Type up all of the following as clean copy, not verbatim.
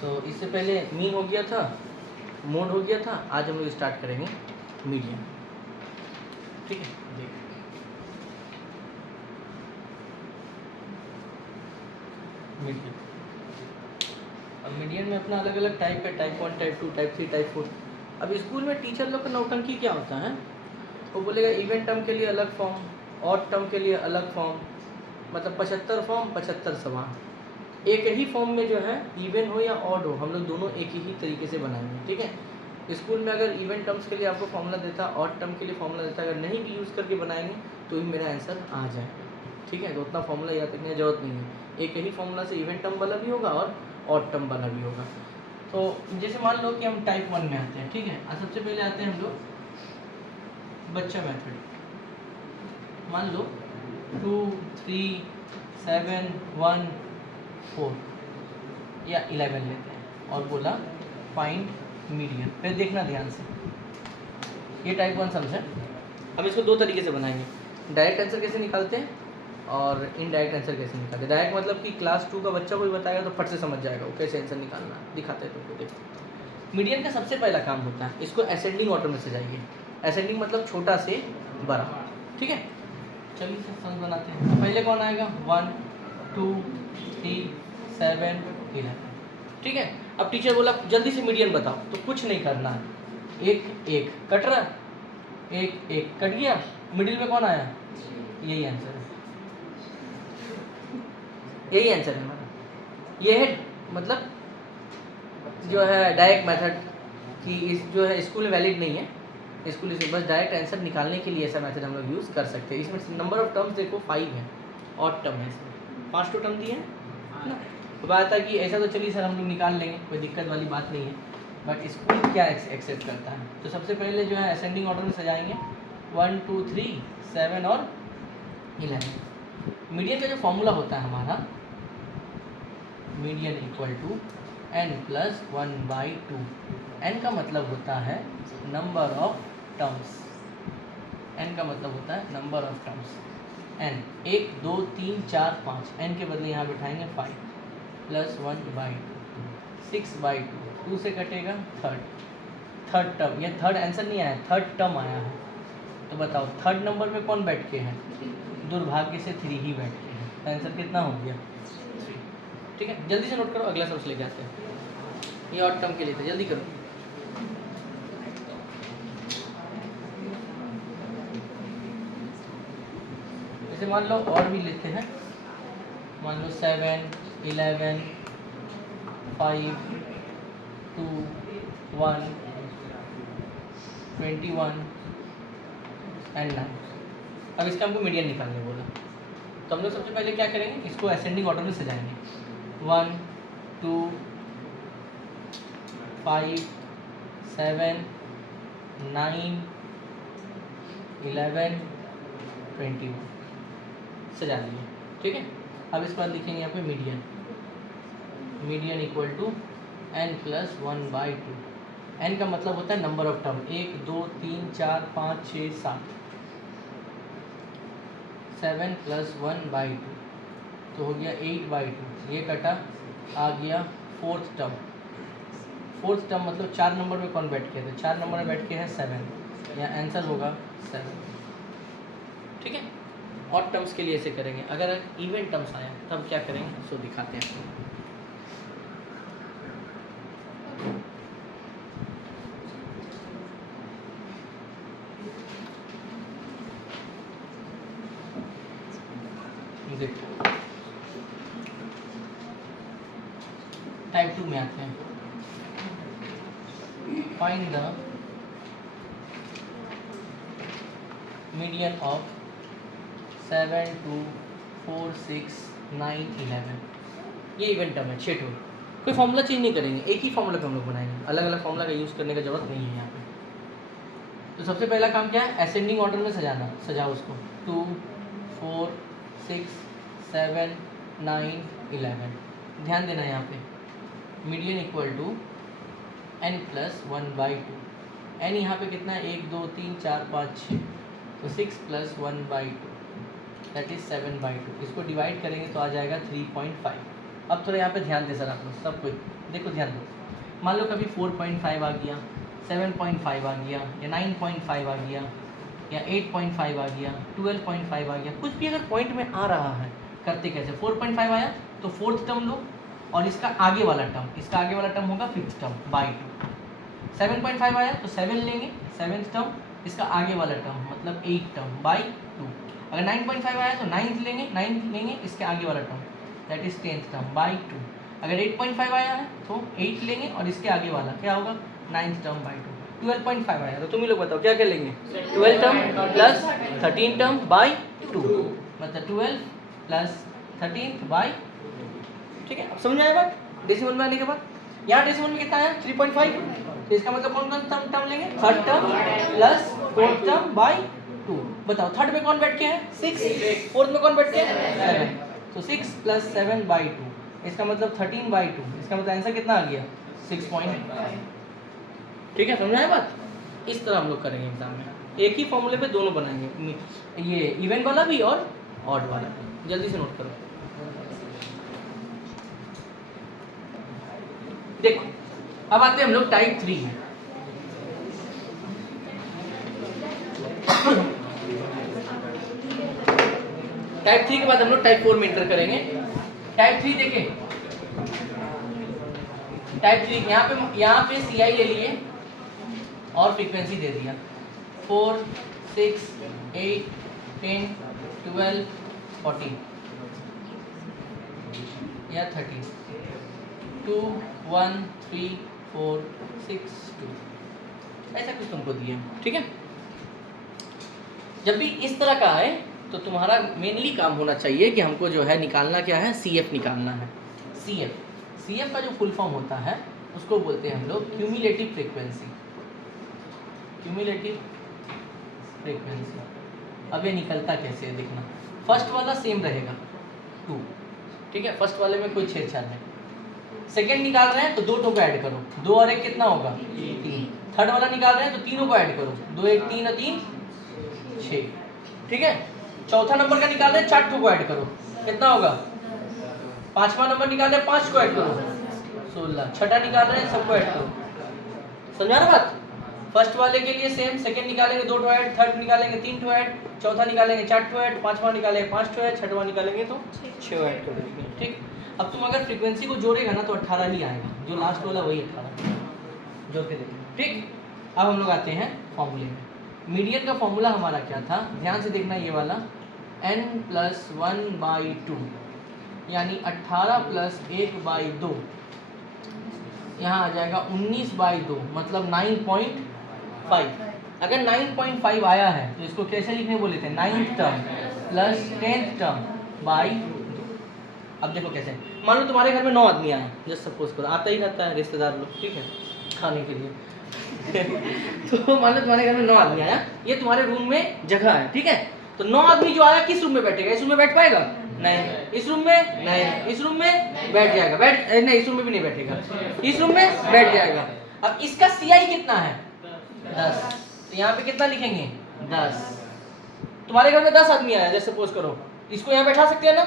तो इससे पहले मीन हो गया था, मोड हो गया था, आज हम लोग स्टार्ट करेंगे मीडियन। ठीक है, देखिए मीडियन। अब मीडियन में अपना अलग अलग टाइप है, टाइप 1, टाइप 2, टाइप 3, टाइप 4। अब स्कूल में टीचर लोग का नौटंकी क्या होता है, वो बोलेगा इवेंट टर्म के लिए अलग फॉर्म, ऑड टर्म के लिए अलग फॉर्म, मतलब 75 फॉर्म 75 सवाल। एक ही फॉर्म में जो है इवन हो या ऑड हो, हम लोग दोनों एक ही तरीके से बनाएंगे। ठीक है, स्कूल में अगर इवन टर्म्स के लिए आपको फॉर्मूला देता, ऑड टर्म के लिए फॉर्मूला देता, अगर नहीं भी यूज़ करके बनाएंगे तो ही मेरा आंसर आ जाएगा। ठीक है, तो उतना फॉर्मूला याद रखने की जरूरत नहीं है, एक ही फॉर्मूला से इवन टर्म वाला भी होगा और ऑड टर्म वाला भी होगा। तो जैसे मान लो कि हम टाइप 1 में आते हैं। ठीक है, और सबसे पहले आते हैं हम लोग बच्चा मेथड। मान लो 2, 3, 7, 1, 4 या 11 लेते हैं और बोला फाइंड मीडियन। फिर देखना ध्यान से, ये टाइप 1 सम्स है। अब इसको दो तरीके से बनाएंगे, डायरेक्ट आंसर कैसे निकालते हैं और इनडायरेक्ट आंसर कैसे निकालते हैं। डायरेक्ट मतलब कि क्लास 2 का बच्चा कोई बताएगा तो फट से समझ जाएगा वो कैसे आंसर निकालना है, दिखाते हैं तुमको। देखो मीडियन का सबसे पहला काम होता है, इसको असेंडिंग ऑर्डर में सजाइए। असेंडिंग मतलब छोटा से बड़ा। ठीक है, चलिए सम्स बनाते हैं। तो पहले कौन आएगा, 1, 2, 3, 7, 11। ठीक है, अब टीचर बोला जल्दी से मीडियन बताओ, तो कुछ नहीं करना है, एक एक कट रहा, एक एक कट गया, मिडिल में कौन आया, यही आंसर है, यही आंसर है हमारा। ये है मतलब जो है डायरेक्ट मेथड कि इस जो है स्कूल में वैलिड नहीं है, स्कूल से बस डायरेक्ट आंसर निकालने के लिए ऐसा मेथड हम लोग यूज़ कर सकते हैं। इसमें नंबर ऑफ टर्म्स देखो 5 है, ऑड टर्म है, इसमें 5 टर्म दिए हैं ना। तो बात है कि ऐसा तो चलिए सर हम लोग निकाल लेंगे, कोई दिक्कत वाली बात नहीं है, बट स्कूल क्या एक्सेप्ट करता है। तो सबसे पहले जो है असेंडिंग ऑर्डर में सजाएंगे 1, 2, 3, 7 और 11। मीडियन का जो फॉर्मूला होता है हमारा, median equal to n+1/2। n का मतलब होता है नंबर ऑफ टर्म्स, n का मतलब होता है number of terms. n 1, 2, 3, 4, 5, n के बदले यहाँ बिठाएंगे 5 +1/2, 6/2, 2 से कटेगा थर्ड टर्म। ये थर्ड आंसर नहीं आया, थर्ड टर्म आया है। तो बताओ थर्ड नंबर पे कौन बैठ के है, दुर्भाग्य से 3 ही बैठ के है। तो आंसर कितना हो गया, 3। ठीक है, जल्दी से नोट करो, अगला सबसे लेके आते हैं। ये ऑड टर्म के लिए था, जल्दी करो। जैसे मान लो और भी लेते हैं, मान लो 7, 11, 5, 2, 1, 21 एंड 9। अब इसका हमको मीडियन निकालने बोला, तो हम लोग सबसे पहले क्या करेंगे, इसको असेंडिंग ऑर्डर में सजाएंगे। 1, 2, 5, 7, 9, 11, 21 सजा दिए। ठीक है, अब इसके बाद लिखेंगे यहाँ पे median. Median equal to n+1/2। n का मतलब होता है नंबर ऑफ टर्म, 1, 2, 3, 4, 5, 6, 7। 7 + 1/2 तो हो गया 8/2। ये कटा, आ गया फोर्थ टर्म। फोर्थ टर्म मतलब 4 नंबर में कौन बैठ के है, तो 4 नंबर में बैठ के है 7, या आंसर होगा 7। ठीक है, ऑड टर्म्स के लिए ऐसे करेंगे। अगर इवन टर्म्स आया तब क्या करेंगे, सो दिखाते हैं। देखो टाइप 2 में आते हैं। Find the median of 7, 2, 4, 6, 9, 11। ये इवेंट टर्म है, 6 टर्म। कोई फॉर्मूला चेंज नहीं करेंगे, एक ही फॉर्मूला पे हम लोग बनाएंगे, अलग अलग फॉर्मूला का यूज़ करने का जरूरत नहीं है यहाँ पे। तो सबसे पहला काम क्या है, असेंडिंग ऑर्डर में सजाना। सजाओ उसको 2, 4, 6, 7, 9, 11। ध्यान देना यहाँ पे, median equal to n+1/2। n यहाँ पे कितना है, 1, 2, 3, 4, 5, 6, तो 6 + 1/2 दैट इज 7/2। इसको डिवाइड करेंगे तो आ जाएगा 3.5। अब थोड़ा यहाँ पे ध्यान दे सर आप लोग सब कुछ, देखो ध्यान दो, मान लो कभी 4.5 आ गया, 7.5 आ गया, या 9.5 आ गया, या 8.5 आ गया, 12.5 आ गया, कुछ भी अगर पॉइंट में आ रहा है, करते कैसे, 4.5 आया तो फोर्थ टर्म लो, और इसका आगे वाला टर्म होगा फिफ्थ टर्म बाई 2। 7.5 आया तो 7 लेंगे, सेवेंथ टर्म, इसका आगे वाला टर्म मतलब 8 टर्म बाई 2। अगर 9.5 आया तो 9th लेंगे, इसके आगे वाला term that is 10th term by 2। अगर 8.5 आया है तो 8 लेंगे और इसके आगे वाला क्या होगा, 9th टर्म बाई 2। 12.5 आया तो तुम ही लोग बताओ क्या क्या लेंगे, 12 टर्म प्लस 13 टर्म बाई 2, मतलब 12 प्लस 13 बाई, ठीक है। अब समझ में आया बात, डेसिमल में आने के बाद। यहाँ डेसिमल में कितना है 3.5, तो इसका मतलब कौन सा टर्म लेंगे, third term plus fourth term by 2। बताओ थर्ड में कौन बैठ के है 6, फोर्थ में कौन बैठ के है 7, तो 6 प्लस 7 बाई 2, इसका मतलब 13 बाई 2, इसका मतलब आंसर कितना आ गया 6.5। ठीक है, समझ में आया बात। इस तरह हम लोग करेंगे एग्जाम में, एक ही फॉर्मूले पे दोनों बनाएंगे, ये इवेंट वाला भी और ऑड वाला भी। जल्दी से नोट करो। देखो अब आते हैं हम लोग टाइप 3 में। टाइप 3 के बाद हम लोग टाइप 4 में इंटर करेंगे। टाइप 3 देखें, टाइप 3 यहाँ पे CI ले लिए और फ्रीक्वेंसी दे दिया 4, 6, 8, 10, 12, 14 या 30, 2, 1, 3, 4, 6, 2, ऐसा कुछ तुमको दिया, ठीक है। जब भी इस तरह का आए तो तुम्हारा मेनली काम होना चाहिए कि हमको जो है निकालना क्या है, CF निकालना है। CF का जो फुल फॉर्म होता है उसको बोलते हैं हम लोग क्यूमुलेटिव फ्रीक्वेंसी। Cumulative frequency. अब ये निकलता कैसे है देखना, फर्स्ट वाला सेम रहेगा 2, ठीक है, फर्स्ट वाले में कोई छेड़छाड़ नहीं। सेकेंड निकाल रहे हैं तो 2 को ऐड करो, 2 और 1 कितना होगा 3। थर्ड वाला निकाल रहे हैं तो तीनों को ऐड करो, 2, 1, 3 और 3 6, ठीक है। चौथा नंबर का निकाल रहे हैं 4 को ऐड करो, कितना होगा। पांचवा नंबर निकाल रहे हैं 5 को ऐड करो 16, छठा निकाल रहे हैं सबको ऐड करो। समझा ना बात। फर्स्ट वाले के लिए सेम, सेकंड निकालेंगे 2 ऐड, थर्ड निकालेंगे 3 ऐड, चौथा निकालेंगे 4 ऐड, पांचवा निकालेंगे 5 ऐड, छठवा निकालेंगे तो 6 ऐड कर देंगे, ठीक। अब तुम अगर फ्रीक्वेंसी को जोड़ेगा ना तो 18 ही आएगा, जो लास्ट वाला वही 18 जोड़ के देखो, ठीक। अब हम लोग आते हैं फॉर्मूले में। मीडियन का फॉर्मूला हमारा क्या था, ध्यान से देखना, ये वाला n+1/2 यानी 18 + 1/2, यहाँ आ जाएगा 19/2 मतलब 9.5। अगर 9.5 आया है तो इसको कैसे लिखने बोले थे, 9th term plus 10th term by 2। अब देखो कैसे, मान लो तुम्हारे घर में 9 आदमी आए, जस्ट सपोज करो, आता ही रहता है रिश्तेदार लोग, ठीक है, खाने के लिए तो मान लो तुम्हारे घर में 9 आदमी आया, ये तुम्हारे रूम में जगह है, ठीक है। तो 9 आदमी जो आया किस रूम में बैठेगा, इस रूम में बैठ पाएगा नहीं, इस रूम में नहीं, इस रूम में बैठ जाएगा, नहीं इस रूम में भी नहीं बैठेगा, इस रूम में बैठ जाएगा। अब इसका CI कितना है 10, तो यहाँ पे कितना लिखेंगे 10। तुम्हारे घर में 10 आदमी आया जैसे सपोज करो, इसको यहाँ बैठा सकते हैं ना,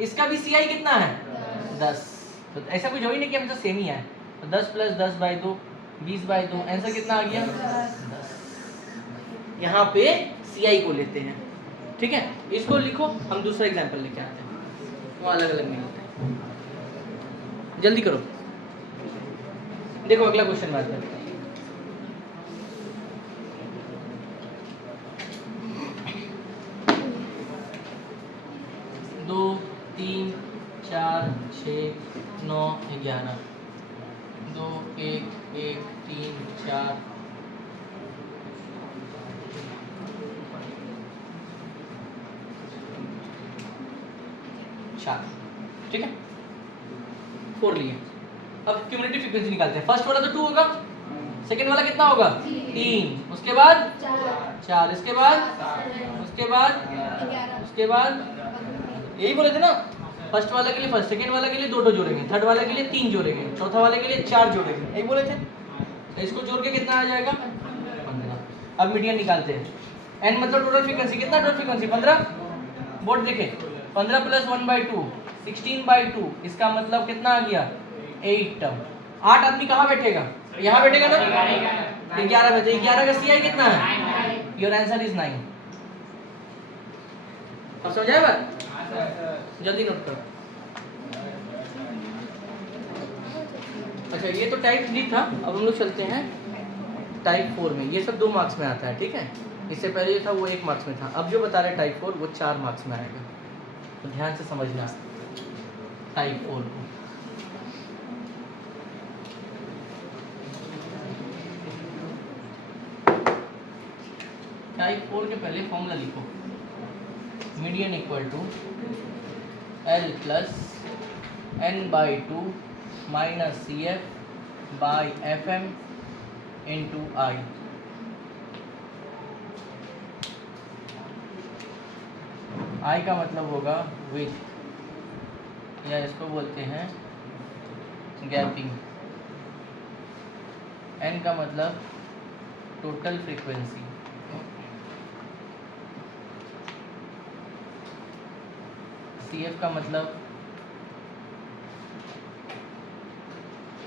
इसका भी CI कितना है 10। तो ऐसा कुछ हो ही नहीं कि हम तो सेम ही है, तो 10 + 10/2 20/2, आंसर कितना आ गया 10। यहाँ पे CI को लेते हैं, ठीक है। इसको लिखो, हम दूसरा एग्जांपल लेके आते हैं, वो अलग अलग नहीं होते हैं। जल्दी करो, देखो अगला क्वेश्चन बात है। दो 3 4 6 9 11, 2 1 1 3 4 4, ठीक है, 4 लिए। अब क्यूमुलेटिव फ्रीक्वेंसी निकालते हैं। फर्स्ट वाला तो 2 होगा, सेकंड वाला कितना होगा 3, उसके बाद 4, इसके बाद यही बोले थे ना, फर्स्ट वाले के लिए फर्स्ट, सेकंड वाले के लिए 2 जोड़ेंगे, थर्ड वाले के लिए 3 जोड़ेंगे, चौथा वाले के लिए 4 जोड़ेंगे, यही बोले थे। तो इसको जोड़ के कितना आ जाएगा 15। अब मीडियन निकालते हैं, n मतलब टोटल फ्रीक्वेंसी, कितना टोटल फ्रीक्वेंसी 15। बोर्ड देखें, 15 + 1/2 16/2, इसका मतलब कितना आ गया 8 टर्म, 8 आदमी कहाँ बैठेगा? यहाँ बैठेगा ना? 11 बजे। 11 का CI कितना है? Your answer is 9। अब समझ आया बात? जल्दी नोट करो। अच्छा, ये तो टाइप 3 था। अब हम लोग चलते हैं टाइप 4 में। ये सब 2 मार्क्स में आता है, ठीक है। इससे पहले जो था वो 1 मार्क्स में था। अब जो बता रहे टाइप 4 वो 4 मार्क्स में आएगा, तो ध्यान से समझना टाइप 4 को। टाइप 4 के पहले फॉर्मूला लिखो। Median equal to L plus n/2 minus CF by FM into I। I का मतलब होगा विथ, या इसको बोलते हैं गैपिंग। N का मतलब टोटल फ्रीक्वेंसी। CF का मतलब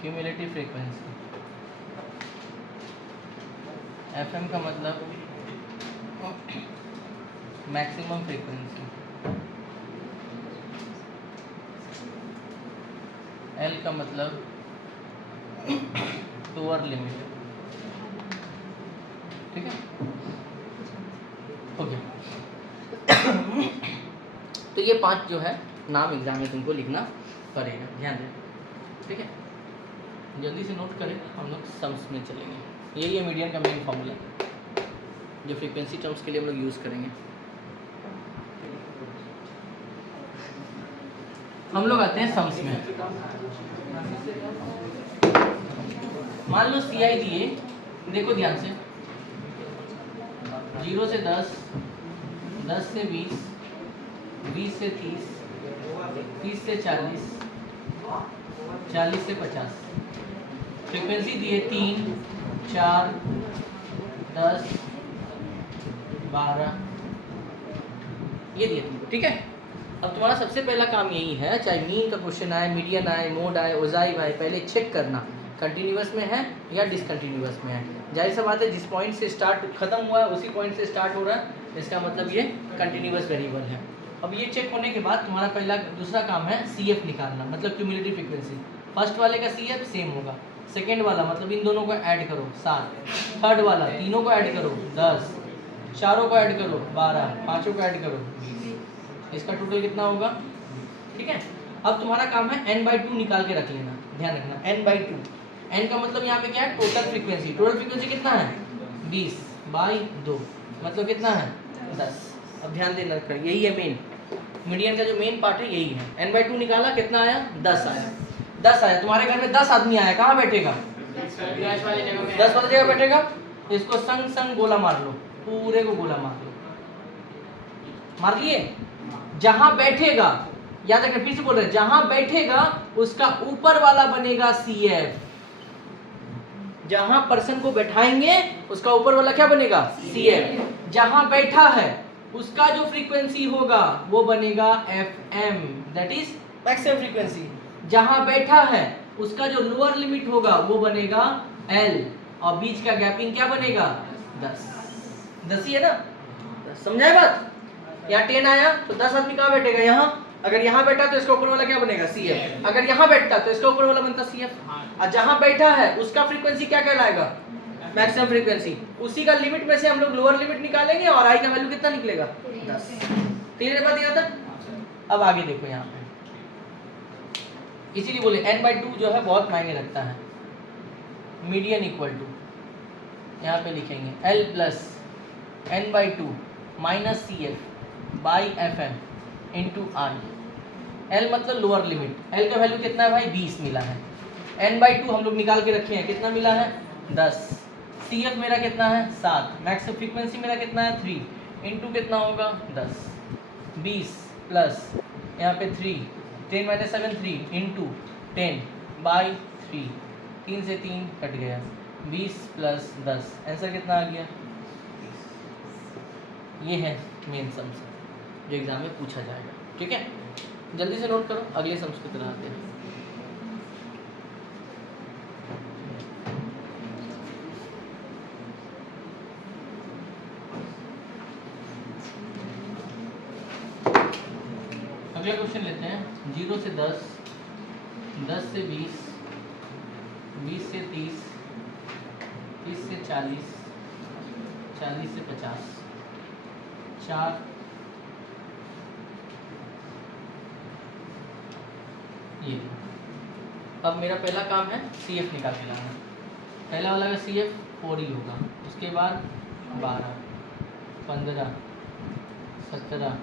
क्यूमुलेटिव फ्रीक्वेंसी। FM का मतलब मैक्सिमम फ्रीक्वेंसी। L का मतलब लोअर लिमिट। ठीक है, ओके। तो ये 5 जो है नाम एग्जाम में तुमको लिखना पड़ेगा, ध्यान दें, ठीक है। जल्दी से नोट करें, हम लोग सम्स में चलेंगे। यही है मीडियन का मेन फॉर्मूला जो फ्रीक्वेंसी टर्म्स के लिए हम लोग यूज़ करेंगे। हम लोग आते हैं सम्स में। मान लो CI दिए, देखो ध्यान से, 0 से 10, 10 से 20, 20 से 30, 30 से 40, 40 से 50। फ्रीक्वेंसी दी है 3, 4, 10, 12, ये दिए तुमको, ठीक है। अब तुम्हारा सबसे पहला काम यही है, चाहे मीन का क्वेश्चन आए, मीडियन आए, मोड आए, ओजाइव आए, पहले चेक करना कंटिन्यूअस में है या डिसकंटिन्यूअस में है। जाहिर सा बात है, जिस पॉइंट से स्टार्ट खत्म हुआ है उसी पॉइंट से स्टार्ट हो रहा है, इसका मतलब ये कंटिन्यूअस वेरिएबल है। अब ये चेक होने के बाद तुम्हारा दूसरा काम है CF निकालना, मतलब क्यूमुलेटिव फ्रीक्वेंसी। फर्स्ट वाले का CF सेम होगा, सेकेंड वाला मतलब इन दोनों को ऐड करो 7, थर्ड वाला तीनों को ऐड करो 10, चारों को ऐड करो 12, पाँचों को ऐड करो 20। इसका टोटल कितना होगा? ठीक है। अब तुम्हारा काम है n/2 निकाल के रख लेना, ध्यान रखना n/2। n का मतलब यहाँ पे क्या है? Total frequency. टोटल फ्रीक्वेंसी कितना है? 20/2, मतलब कितना है? 10। अब ध्यान देना, यही है मेन मीडियन का जो मेन पार्ट है, यही है। n/2 निकाला, कितना आया? 10 आया। 10 आया। तुम्हारे घर में 10 आदमी आया, कहाँ बैठेगा? 10 वाली जगह बैठेगा। इसको संग संग गोला मार लो, पूरे को गोला मार लो। मार लिए? जहां बैठेगा, याद रखना, फिर से बोल रहे हैं, जहां बैठेगा उसका ऊपर वाला बनेगा CF। जहां पर्सन को बैठाएंगे उसका ऊपर वाला क्या बनेगा? CF। जहां बैठा है उसका जो फ्रीक्वेंसी होगा वो बनेगा FM, that is maximum frequency. जहां बैठा है उसका जो लोअर लिमिट होगा वो बनेगा L, और बीच का गैपिंग क्या बनेगा? 10। 10 ही है ना? समझाए बात? यहाँ 10 आया तो 10 आदमी कहाँ बैठेगा? यहाँ। अगर यहाँ बैठा तो इसका ऊपर वाला क्या बनेगा? CF। अगर यहाँ बैठता तो इसका ऊपर वाला बनता CF। और जहाँ बैठा है उसका फ्रीक्वेंसी क्या कहलाएगा? Maximum frequency. उसी का लिमिट में से हम लोग लोअर लिमिट निकालेंगे और I का वैल्यू कितना निकलेगा? 10। क्लियर बात यहाँ तक? अब आगे देखो यहाँ पे, इसीलिए बोले n/2 जो है बहुत मायने रखता है। मीडियन इक्वल टू, यहाँ पे लिखेंगे L plus n/2 minus CF by FM into I। L मतलब लोअर लिमिट। L का वैल्यू कितना है भाई? 20 मिला है। n/2 हम लोग निकाल के रखे हैं, कितना मिला है? 10। CF मेरा कितना है? 7। मैक्सिमम फ्रीक्वेंसी मेरा कितना है? 3 इंटू कितना होगा? 10। 20 प्लस यहाँ पे 3, 10 माइनस 7 3 इंटू 10 बाई 3, 3 से 3 कट गया, 20 प्लस 10, आंसर कितना आ गया? ये है मेन सम्स जो एग्जाम में पूछा जाएगा, ठीक है। जल्दी से नोट करो, अगले सम्स की तरह आते हैं। अगला क्वेश्चन लेते हैं। 0 से 10, 10 से 20, 20 से 30, 30 से 40, 40 से 50, 4 ये। अब मेरा पहला काम है CF निकाल के लाना। पहला वाला का CF 4 ही होगा, उसके बाद 12, 15, 17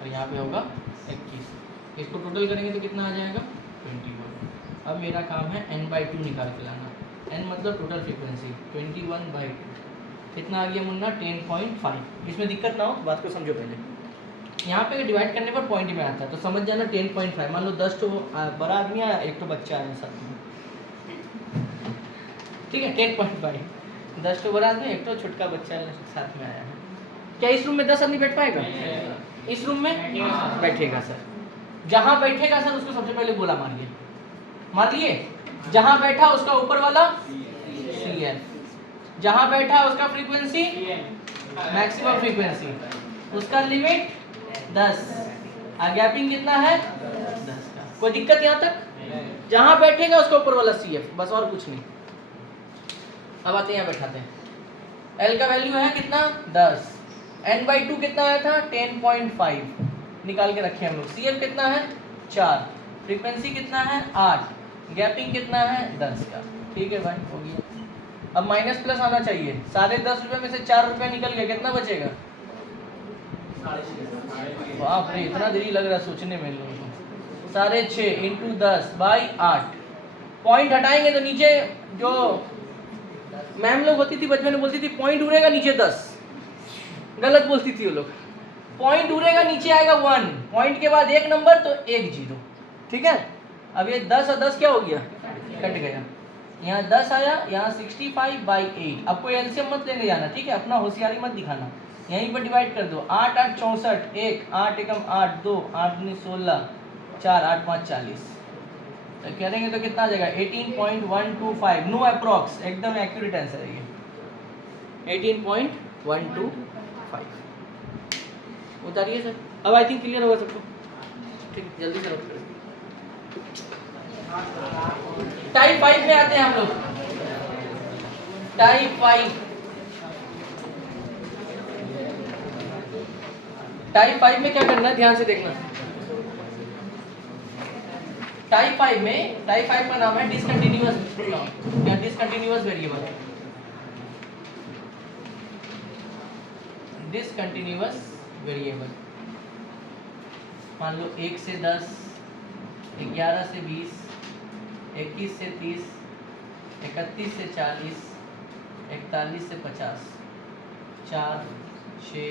और यहाँ पे होगा 21। इसको टोटल करेंगे तो कितना आ जाएगा 21। अब मेरा काम है n/2 निकाल के लाना। n मतलब टोटल फ्रीक्वेंसी, 21/2 कितना आ गया मुन्ना 10.5। इसमें दिक्कत ना हो तो बात को समझो पहले। यहाँ पे डिवाइड करने पर पॉइंट में आता है तो समझ जाना 10.5। मान लो 10 तो बड़ा आदमी आया, एक तो बच्चा आया साथ में, ठीक है 10.5। 10 तो बड़ा आदमी, एक तो छोटका बच्चा साथ में आया है। क्या इस रूम में 10 आदमी बैठ पाएगा? इस रूम में बैठेगा सर। जहाँ बैठेगा सर उसको सबसे पहले गोला मारिए, मार लिए। जहाँ बैठा उसका ऊपर वाला CF, जहाँ बैठा उसका फ्रीक्वेंसी मैक्सिमम फ्रीक्वेंसी, उसका लिमिट 10, गैपिंग कितना है 10 का। कोई दिक्कत यहाँ तक? जहाँ बैठेगा उसका ऊपर वाला CF, बस और कुछ नहीं। अब आते हैं यहाँ बैठाते हैं। L का वैल्यू है कितना 10, n/2 कितना आया था 10.5 निकाल के रखे हम लोग। CF कितना है 4, फ्रीक्वेंसी कितना है 8, गैपिंग कितना है 10 का। ठीक है भाई, हो गया। अब माइनस प्लस आना चाहिए। 10.5 रुपये में से 4 रुपये निकल गया, कितना बचेगा? बाप रे, इतना देरी लग रहा है सोचने में लोगों को। 6.5 × 10/8। पॉइंट हटाएंगे तो नीचे जो मैम लोग होती थी बचपन में बोलती थी पॉइंट उड़ेगा नीचे 10, गलत बोलती थी वो लोग। पॉइंट उड़ेगा नीचे आएगा 1, पॉइंट के बाद एक नंबर तो 1 0। ठीक है, अब ये 10 और 10 क्या हो गया, कट गया। यहाँ 10 आया, यहाँ 65/8। आपको एलसीएम मत लेने जाना, ठीक है, अपना होशियारी मत दिखाना। यहीं पर डिवाइड कर दो। 8 8 64, 1 8 एकम 8, 2 8 9 16, 4 8 5 40। तो करेंगे तो कितना आ जाएगा 18.125। नो अप्रॉक्स, एकदम एक्यूरेट आंसर है ये 18.125। उतारिए सर। अब आई थिंक क्लियर होगा सबको। ठीक है, जल्दी से नोट करें। टाइप 5 में आते हैं हम लोग। टाइप 5, टाइप 5 में क्या करना है ध्यान से देखना। टाइप 5 में, टाइप 5 का नाम है डिसकंटिन्यूअस या डिसकंटिन्यूअस वेरिएबल। डिसकंटिन्यूअस वेरिएबल मान लो 1 से 10, 11 से 20, 21 से 30, 31 से 40, 41 से 50, 4 6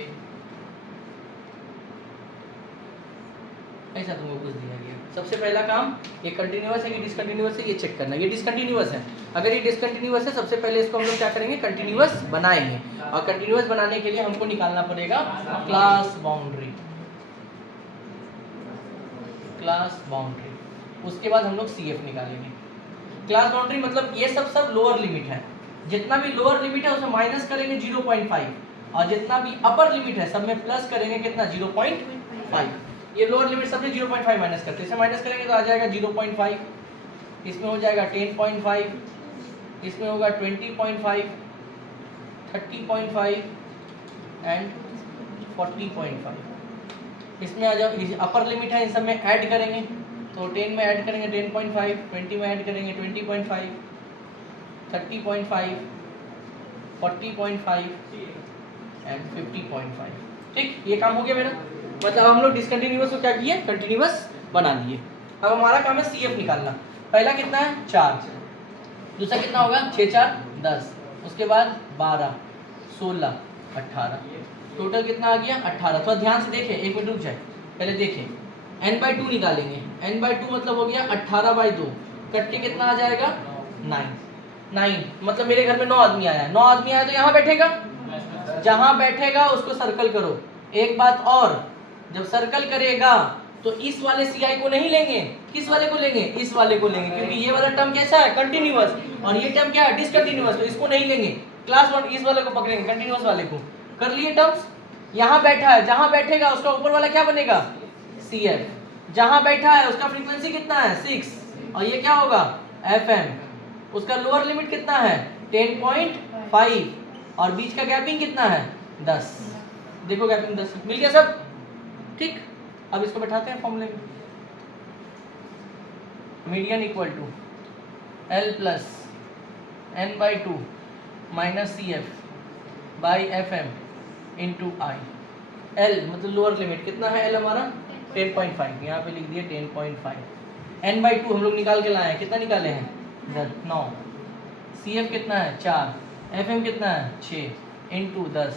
ऐसा तुमको कुछ दिया गया। सबसे पहला काम ये कंटिन्यूअस है कि डिसकंटिन्यूअस है ये चेक करना। ये डिसकंटिन्यूअस है, अगर ये डिसकंटिन्यूअस है सबसे पहले इसको हम लोग क्या करेंगे कंटिन्यूअस बनाएंगे। और कंटिन्यूअस बनाने के लिए हमको निकालना पड़ेगा क्लास बाउंड्री। क्लास बाउंड्री, उसके बाद हम लोग CF निकालेंगे। क्लास बाउंड्री मतलब ये सब लोअर लिमिट है। जितना भी लोअर लिमिट है उसमें माइनस करेंगे 0.5 और जितना भी अपर लिमिट है सब में प्लस करेंगे कितना 0.5। ये लोअर लिमिट सब में 0.5 माइनस करते हैं। इसे माइनस करेंगे तो आ जाएगा 0.5, इसमें हो जाएगा 10.5, इसमें होगा 20.5, 30.5 एंड 40.5। इसमें आ जाओ, अपर लिमिट है इन सब में ऐड करेंगे तो 10 में ऐड करेंगे 10.5, 20 में ऐड करेंगे 20.5, 30.5, 40.5 एंड 50.5। ठीक, ये काम हो गया मेरा। मतलब हम लोग डिसकंटिन्यूअस को क्या किए कंटिन्यूअस बना लिए। अब हमारा काम है CF निकालना। पहला कितना है 4, दूसरा कितना होगा 6 4 10, उसके बाद 12 16 18, टोटल कितना आ गया 18। थोड़ा ध्यान से देखें, एक मिनट रुक जाए, पहले देखें। n/2 निकालेंगे। n/2 मतलब हो गया 18/2, कट के कितना आ जाएगा 9। मतलब मेरे घर में 9 आदमी आया है, 9 आदमी आया तो यहाँ बैठेगा, जहाँ बैठेगा उसको सर्कल करो। एक बात और, जब सर्कल करेगा तो इस वाले CI को नहीं लेंगे, किस वाले को लेंगे इस वाले को लेंगे, क्योंकि ये वाला टर्म कैसा है कंटिन्यूअस और ये टर्म क्या है डिसकंटिन्यूअस, तो इसको नहीं लेंगे। क्लास 1 इस वाले को पकड़ेंगे, कंटिन्यूअस वाले को। कर लिए टर्म्स। यहाँ बैठा है, जहाँ बैठेगा उसका ऊपर वाला क्या बनेगा CF। जहां बैठा है उसका फ्रीक्वेंसी कितना है 6, और ये क्या होगा FM, उसका लोअर लिमिट कितना है 10.5, और बीच का गैपिंग कितना है 10। देखो गैपिंग 10 मिल गया सब ठीक। अब इसको बैठाते हैं फॉर्मूले में, median equal to L plus N/2 minus CF by FM into I। L मतलब लोअर लिमिट कितना है L हमारा 10.5, यहाँ पे लिख दिए 10.5। N/2 हम लोग निकाल के लाए हैं, कितना निकाले हैं 9। CF कितना है 4, FM कितना है 6 इंटू 10,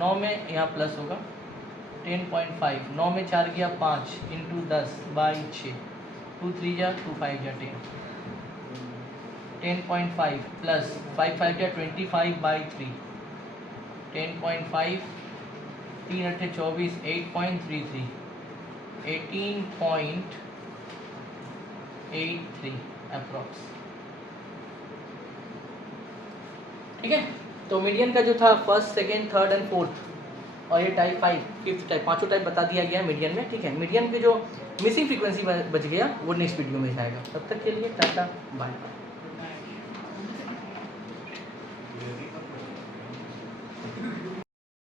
9 में यहाँ प्लस होगा 10.5, 9 में 4 गया 5 इंटू 10 बाई 6, 2 3 जा 2 5 जा 10.5 प्लस 5 5 जा 25 बाई 3, 10.5 3 8 24, 8.33, 18.83 अप्रॉक्स। ठीक है, तो मीडियन का जो था first second third and fourth, और ये टाइप 5 फिफ्थ टाइप, पांचों टाइप बता दिया गया मीडियन में। ठीक है, मीडियन पे जो मिसिंग फ्रीक्वेंसी बच गया वो नेक्स्ट वीडियो में जाएगा। तब तक के लिए टाटा बाय।